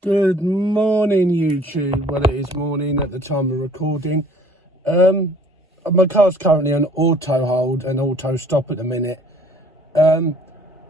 Good morning, YouTube. Well, it is morning at the time of recording. My car's currently on auto hold and auto stop at the minute. But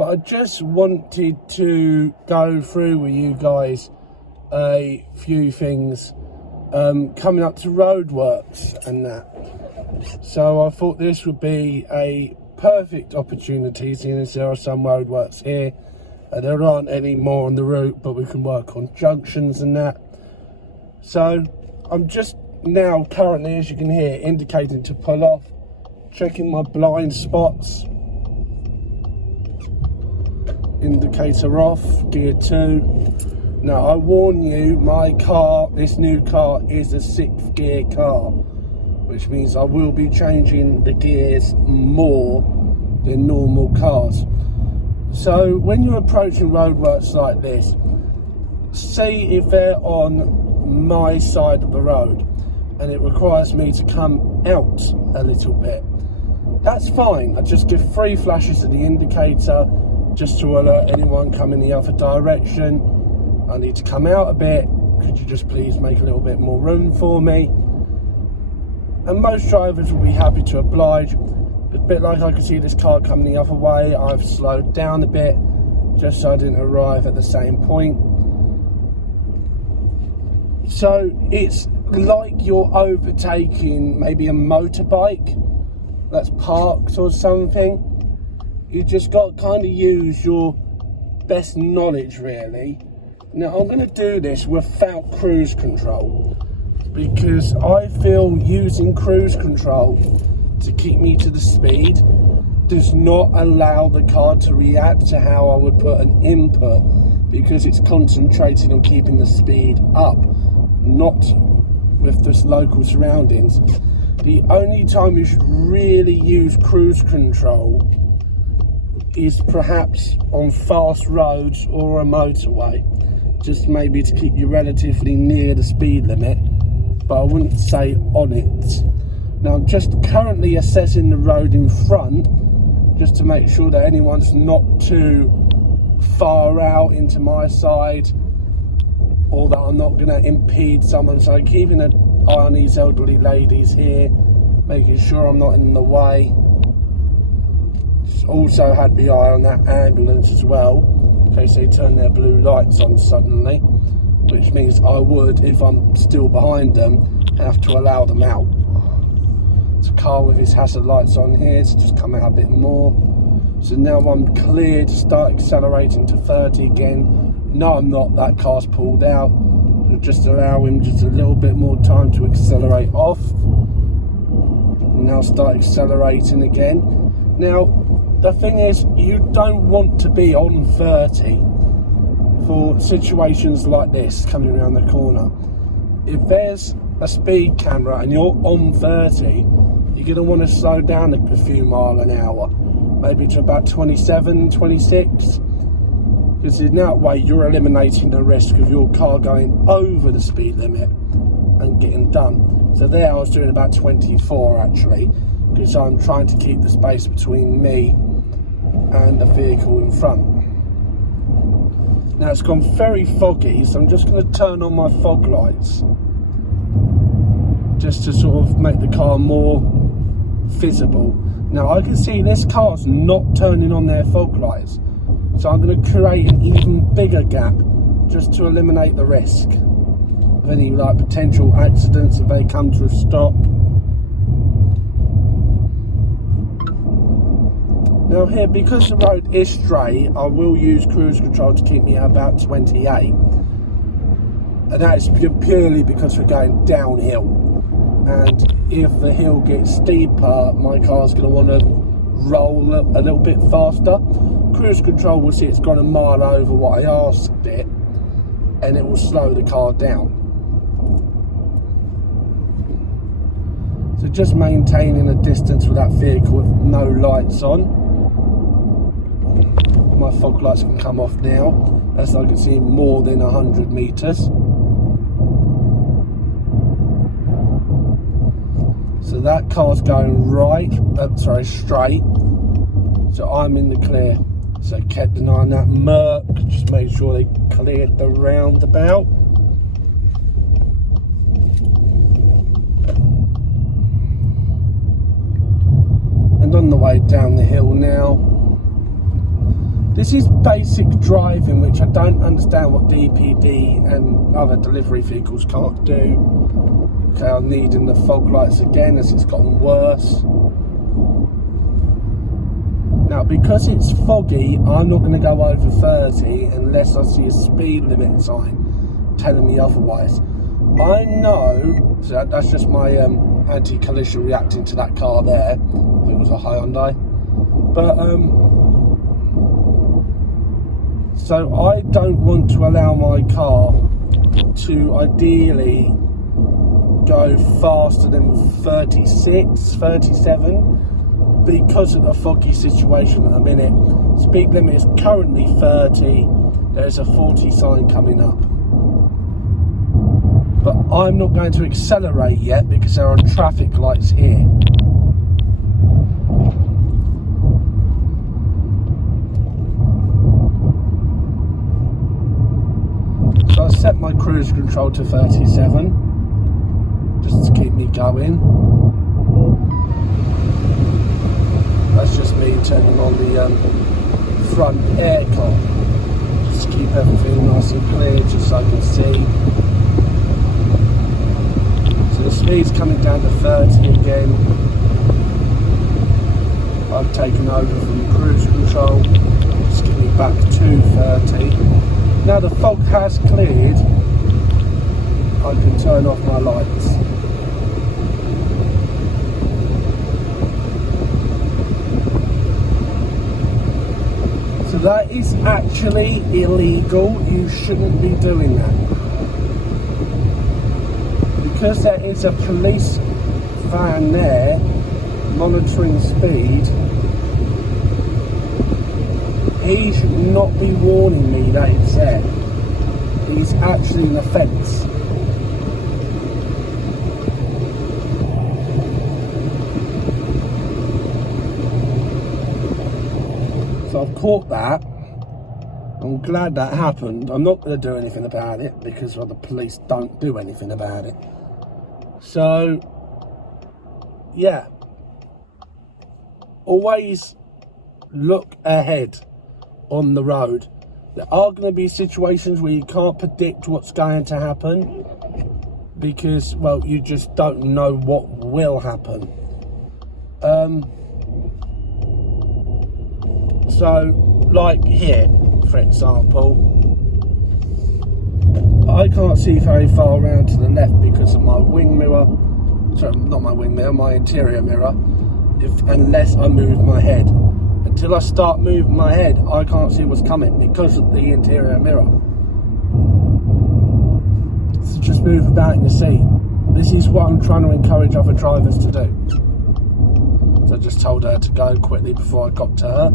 I just wanted to go through with you guys a few things coming up to roadworks and that. So I thought this would be a perfect opportunity, seeing as there are some roadworks here. There aren't any more on the route, but we can work on junctions and that. So I'm just now currently, as you can hear, indicating to pull off, checking my blind spots, indicator off, gear 2. Now I warn you, my car, this new car, is a 6th gear car, which means I will be changing the gears more than normal cars. So when you're approaching roadworks like this, see if they're on my side of the road and it requires me to come out a little bit. That's fine. I just give 3 flashes of the indicator just to alert anyone coming the other direction. I need to come out a bit. Could you just please make a little bit more room for me? And most drivers will be happy to oblige. A bit like I could see this car coming the other way, I've slowed down a bit just so I didn't arrive at the same point. So it's like you're overtaking maybe a motorbike that's parked or something. You just got to kind of use your best knowledge, really. Now I'm going to do this without cruise control, because I feel using cruise control to keep me to the speed does not allow the car to react to how I would put an input, because it's concentrating on keeping the speed up, not with the local surroundings. The only time you should really use cruise control is perhaps on fast roads or a motorway, just maybe to keep you relatively near the speed limit, but I wouldn't say on it. Now I'm just currently assessing the road in front, just to make sure that anyone's not too far out into my side, or that I'm not going to impede someone. So keeping an eye on these elderly ladies here, making sure I'm not in the way. Also had the eye on that ambulance as well, in case they turn their blue lights on suddenly, which means I would, if I'm still behind them, have to allow them out. It's a car with his hazard lights on here, so just come out a bit more. So now I'm clear to start accelerating to 30 again. No, I'm not, that car's pulled out. I'll just allow him just a little bit more time to accelerate off. Now start accelerating again. Now, the thing is, you don't want to be on 30 for situations like this coming around the corner. If there's a speed camera and you're on 30, you're going to want to slow down a few miles an hour, maybe to about 27, 26, because in that way you're eliminating the risk of your car going over the speed limit and getting done. So there I was doing about 24 actually, because I'm trying to keep the space between me and the vehicle in front. Now it's gone very foggy, so I'm just going to turn on my fog lights, just to sort of make the car more visible. Now I can see this car's not turning on their fog lights, so I'm going to create an even bigger gap just to eliminate the risk of any like potential accidents if they come to a stop. Now here, because the road is straight, I will use cruise control to keep me at about 28, and that is purely because we're going downhill. And if the hill gets steeper, my car's going to want to roll a little bit faster. Cruise control will see it's gone a mile over what I asked it, and it will slow the car down. So just maintaining a distance with that vehicle with no lights on. My fog lights can come off now, as I can see more than 100 metres. So that car's going straight. So I'm in the clear. So kept an eye on that Merc, just made sure they cleared the roundabout. And on the way down the hill now. This is basic driving, which I don't understand what DPD and other delivery vehicles can't do. Okay, I'm needing the fog lights again as it's gotten worse. Now, because it's foggy, I'm not going to go over 30 unless I see a speed limit sign telling me otherwise. I know, so that's just my anti-collision reacting to that car there. It was a Hyundai. But, so I don't want to allow my car to ideally go faster than 36, 37. Because of the foggy situation at the minute. Speed limit is currently 30. There's a 40 sign coming up. But I'm not going to accelerate yet because there are traffic lights here. So I set my cruise control to 37 just to keep me going. That's just me turning on the front aircon. Just keep everything nice and clear, just so I can see. So the speed's coming down to 30 again. I've taken over from cruise control. Just get me back to 30. Now the fog has cleared, I can turn off my lights. So that is actually illegal. You shouldn't be doing that. Because there is a police van there monitoring speed, he should not be warning me that it's there. It's actually an offence. So I've caught that. I'm glad that happened. I'm not going to do anything about it because the police don't do anything about it. So, yeah. Always look ahead on the road. There are going to be situations where you can't predict what's going to happen because, well, you just don't know what will happen. So, like here, for example, I can't see very far around to the left because of my wing mirror. Sorry, not my wing mirror, my interior mirror. Unless I move my head. Until I start moving my head, I can't see what's coming because of the interior mirror. So just move about in the seat. This is what I'm trying to encourage other drivers to do. So I just told her to go quickly before I got to her,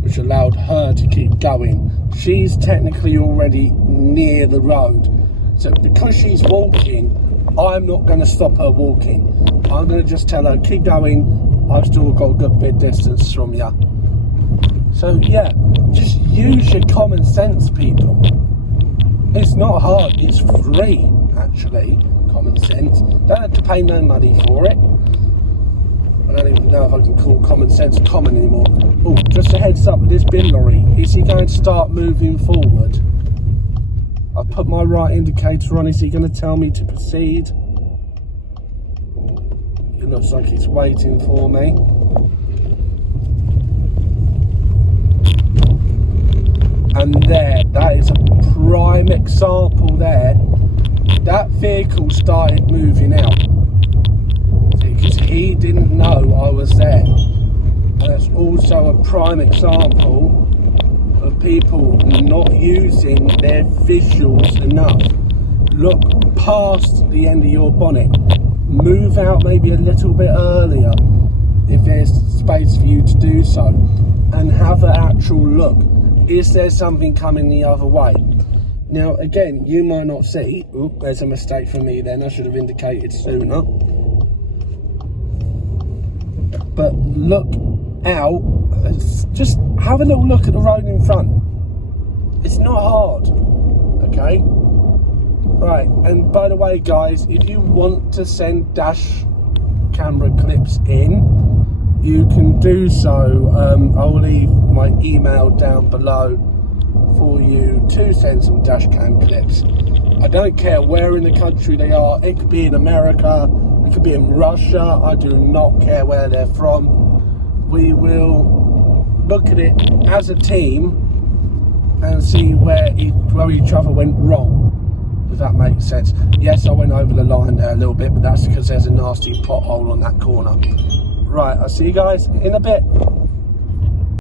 which allowed her to keep going. She's technically already near the road. So because she's walking, I'm not going to stop her walking. I'm going to just tell her, keep going. I've still got a good bit distance from you. So yeah, just use your common sense, people. It's not hard, it's free, actually, common sense. Don't have to pay no money for it. I don't even know if I can call common sense common anymore. Oh, just a heads up with this bin lorry. Is he going to start moving forward? I've put my right indicator on. Is he going to tell me to proceed? It looks like it's waiting for me. And there, that is a prime example there. That vehicle started moving out because he didn't know I was there. And that's also a prime example of people not using their visuals enough. Look past the end of your bonnet. Move out maybe a little bit earlier if there's space for you to do so, and have an actual look. Is there something coming the other way? Now again, you might not see. Oop, there's a mistake from me then. I should have indicated sooner. But look out just have a little look at the road in front. It's not hard, okay? Right, and by the way, guys, if you want to send dash camera clips in, you can do so. I'll leave my email down below for you to send some dash cam clips. I don't care where in the country they are. It could be in America, it could be in Russia. I do not care where they're from. We will look at it as a team and see where each other went wrong, if that makes sense. Yes, I went over the line there a little bit, but that's because there's a nasty pothole on that corner. Right, I'll see you guys in a bit.